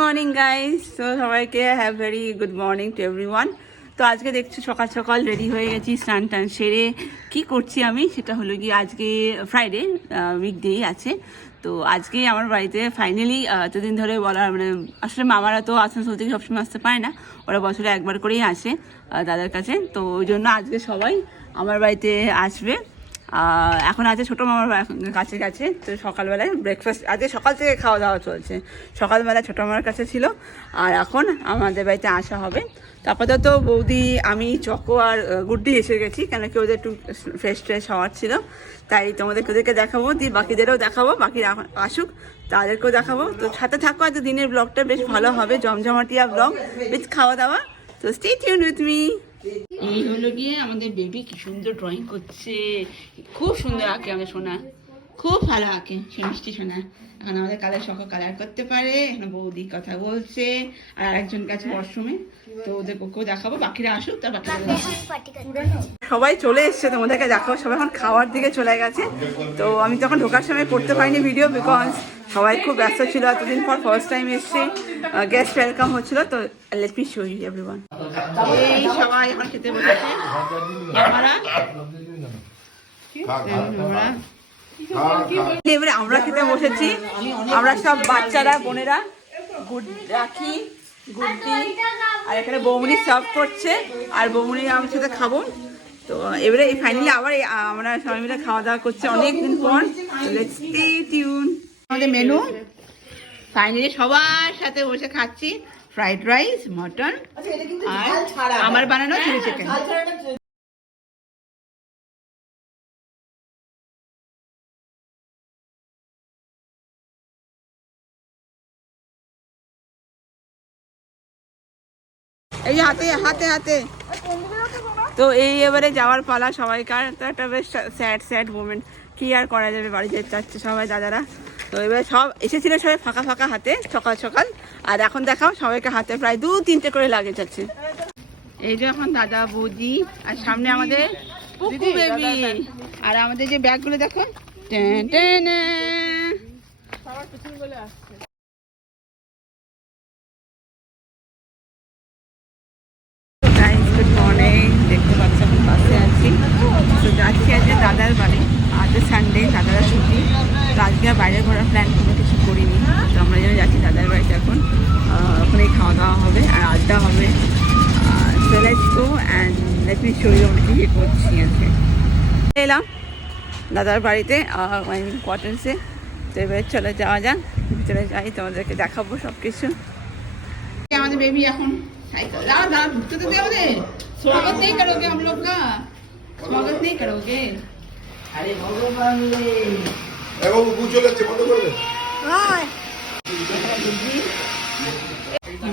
Morning guys, তো সবাইকে have very good morning to everyone. তো আজকে দেখছি সকাল সকাল রেডি হয়ে গেছি, স্নান টান সেরে কি করছি আমি সেটা হলো কি, আজকে ফ্রাইডে, উইকডেই আছে। তো আজকে আমার বাড়িতে ফাইনালি এতদিন ধরে বলার মানে আসলে মামারা তো আসানসোল থেকে সবসময় আসতে পারে না, ওরা বছরে একবার করেই আসে দাদার কাছে। তো ওই জন্য আজকে সবাই আমার বাড়িতে আসবে। এখন আছে ছোটো মামার কাছে কাছে। তো সকালবেলায় ব্রেকফাস্ট আজকে সকাল থেকে খাওয়া দাওয়া চলছে। সকালবেলা ছোটো মামার কাছে ছিল, আর এখন আমাদের বাড়িতে আসা হবে। তো আপাতত বৌদি, আমি, চকো আর গুড্ডি এসে গেছি, কেন কি ওদের একটু ফ্রেশ ট্রেশ হওয়ার ছিল। তাই ওদেরকে দেখাবো, দিয়ে বাকিদেরও দেখাবো, বাকিরা আসুক তাদেরকেও দেখাবো। তো সাথে থাকো, আজ দিনের ব্লগটা বেশ ভালো হবে, জমজমাটিয়া ব্লগ উইথ খাওয়া দাওয়া। তো স্টে টিউন উইথ মি। এই হলো গিয়ে আমাদের বেবি, কি সুন্দর ড্রয়িং করছে, খুব সুন্দর আঁকে আমাদের সোনা, খুব ভালো আঁকে সে মিষ্টি সোনা। এখন আমাদের কালার সকাল কালার করতে পারে, এখন বৌদি কথা বলছে, আর আরেকজন কাছে ওয়াশরুমে। তো ওদের পক্ষেও দেখাবো, বাকিরা আসুক তার বাকিরা। সবাই চলে এসছে, তোমাদেরকে দেখাবো। সবাই এখন খাওয়ার দিকে চলে গেছে। তো আমি তখন ঢোকার সময় করতে পারিনি ভিডিও, বিকজ সবাই খুব ব্যস্ত ছিল, এতদিন পর ফার্স্ট টাইম এসছে, গেস্ট ওয়েলকাম হচ্ছিল। তো let me show you everyone. এই সবাই এখন খেতে বসেছে, এবারে আমরা খেতে বসেছি। আমরা সব বাচ্চারা, বোনেরা, রাখি, গুড্ডি, আর এখানে বৌমনি সার্ভ করছে, আর বৌমনি আমার সাথে খাবো। তো এবারে ফাইনালি আবার আমরা সবাই মিলে খাওয়া দাওয়া করছি অনেকদিন পর। Stay tune. আমাদের মেনু ফাইনালি সবার সাথে বসে খাচ্ছি, ফ্রাইড রাইস, মটন, আর আমার বানানো চিলি চিকেন। এই যে হাতে হাতে হাতে। তো এই এবারে যাওয়ার পালা সবাইকার। তো একটা বেশ স্যাড স্যাড মোমেন্ট, কি আর করা যাবে, বাড়ি যেতে চাচ্ছে সবাই দাদারা। তো এবারে সব এসেছিল সবাই ফাঁকা ফাঁকা হাতে সকাল সকাল, আর এখন দেখাও সবাইকে হাতে প্রায় 2-3টে করে লাগেজ আছে। এই যে এখন দাদা, বৌদি, আর সামনে আমাদের পুকু বেবি, আর আমাদের যে ব্যাগগুলো দেখো, টেন টেন। গুড মর্নিং, দেখতে পাচ্ছি এখন বাসে আছি। তো যাচ্ছি আজকে দাদার বাড়ি, আজ সানডে, দাদারা ছুটি। তো আজকে আর বাইরে ঘোরার প্ল্যান কোনো কিছু করিনি। তো আমরা যেন যাচ্ছি দাদার বাড়িতে, এখন ওখানেই খাওয়া দাওয়া হবে আর আড্ডা হবে। So let's go and let me show you আমরা কী কী করছি আজকে। এলাম দাদার বাড়িতে, কোয়ার্টার্সে। তো এবার চলে যাওয়া যাক, চলে যাই, তোমাদেরকে দেখাবো সব কিছু। আমাদের বেবি এখন साइकिल दादा भुगते तो दे, स्वागत नहीं करोगे हम लोग का, स्वागत नहीं करोगे? अरे भगवान रे, ए बाबू पूछ चले बंद कर दे। हां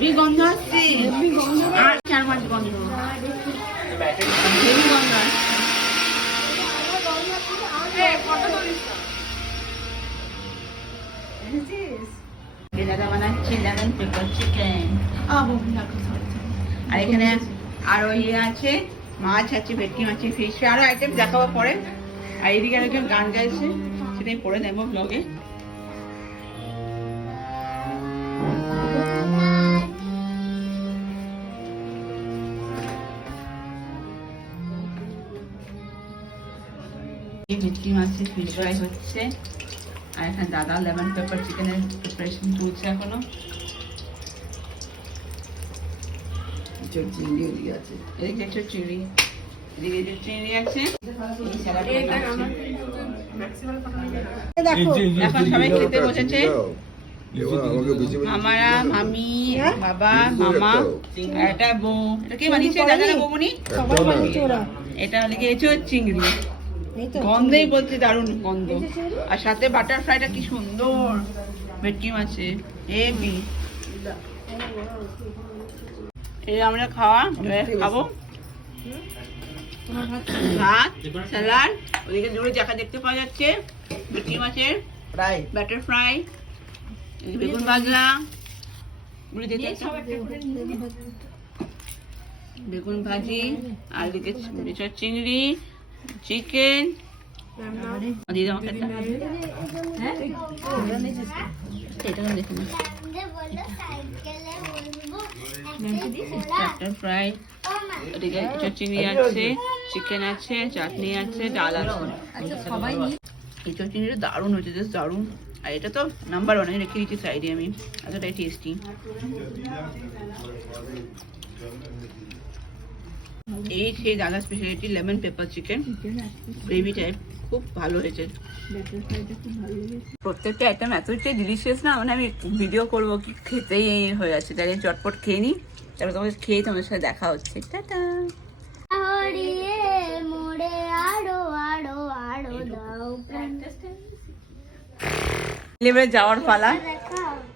भी गंध আসছে, भी गंध আর 4-5 গন্ধ, হেভি গন্ধ আসছে। কত ধরিস দাদা বানাচ্ছে লেমন পেপার চিকেন। আর এখানে আরো ইয়ে আছে, মাছ আছে, ভেটকি মাছ, ফিশ, আরো আইটেম দেখাবো পরে। আর এদিকে আরেকজন গান গাইছে, সেটাই পরে নেবো ব্লগে। ভেটকি মাছের ফিশ ফ্রাই হচ্ছে, আর এখানে দাদা লেমন পেপার চিকেনের প্রিপারেশন চলছে এখনো। চিংড়ি আছে, এদিকে একটা চিংড়ি, এদিকে যে চিংড়ি আছে। এখন সবাই খেতে বসেছে, মামারা, মামি, বাবা, মামা, আর এটা বউ। এটা কি বানিয়েছে দাদারা, বৌমনি? এটা হলে কি এঁচোড় চিংড়ি, গন্ধেই বলছে দারুণ গন্ধ। আর সাথে বাটার ফ্রাইটা কি সুন্দর, ভেটকি মাছে হেভি। এই আমরা খাওয়া খাবো, ভাত, স্যালাড, ওদিকে দূরে দেখা দেখতে পাওয়া যাচ্ছে ভেটকি মাছের ফ্রাই, বাটার ফ্রাই, বেগুন ভাজা, বেগুন ভাজি, আর এদিকে চিংড়ি, চিকেন। দিদি আমাকে এটা দেখুন, স্টার্টার ফ্রাই, এদিকে চচ্চড়ি আছে, চিকেন আছে, চাটনি আছে, ডাল আছে। এই চচ্চড়িটা দারুণ হয়েছে, জাস্ট দারুণ। আর এটা তো নাম্বার ওয়ান, রেখে দিচ্ছি সাইডে আমি, এতটাই টেস্টি। এই সেই দাদা speciality lemon pepper chicken gravy type, খুব ভালো হয়েছে। প্রত্যেকটা আইটেম এতটাই ডিলিশিয়াস না, মানে আমি ভিডিও করবো কি খেতেই হয়ে যাচ্ছে, তাই চটপট খেয়ে নিই, তারপর তোমাদের খেয়ে তোমাদের সাথে দেখা হচ্ছে। টাটা। এবারে যাওয়ার পালা,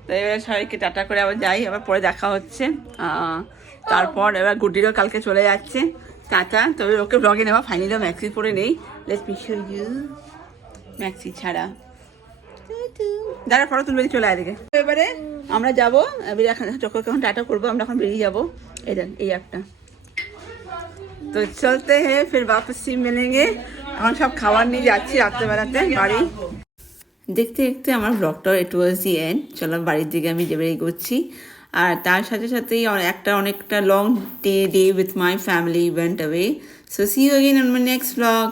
তো এবারে সবাইকে টাটা করে আবার যাই, আবার পরে দেখা হচ্ছে। তারপর এবার গুড্ডিরও কালকে চলে যাচ্ছে, টাটা। তবে ওকে ব্লগে নেওয়া ফাইনালি ম্যাক্সি পরে নেই, let's be show you maxi ছাড়া। দাঁড়া ফটো তুলবে, চলে আয় দিকে। এবারে আমরা যাবো, এবারে এখন চোখে এখন টাটা করবো, আমরা এখন বেরিয়ে যাবো। এই দেন এই একটা, তো চলতে হ্যাঁ ফির বাপসি মিলেঙ্গে। এখন সব খাবার নিয়ে যাচ্ছি রাত্রেবেলাতে বাড়ি। দেখতে দেখতে আমার ব্লগটা ইট ওয়াজ দি এন্ড। চলো বাড়ির দিকে আমি যেভাবে এগোচ্ছি, আর তার সাথে সাথেই অনেকটা long day with my family went away. So see you again on my next blog.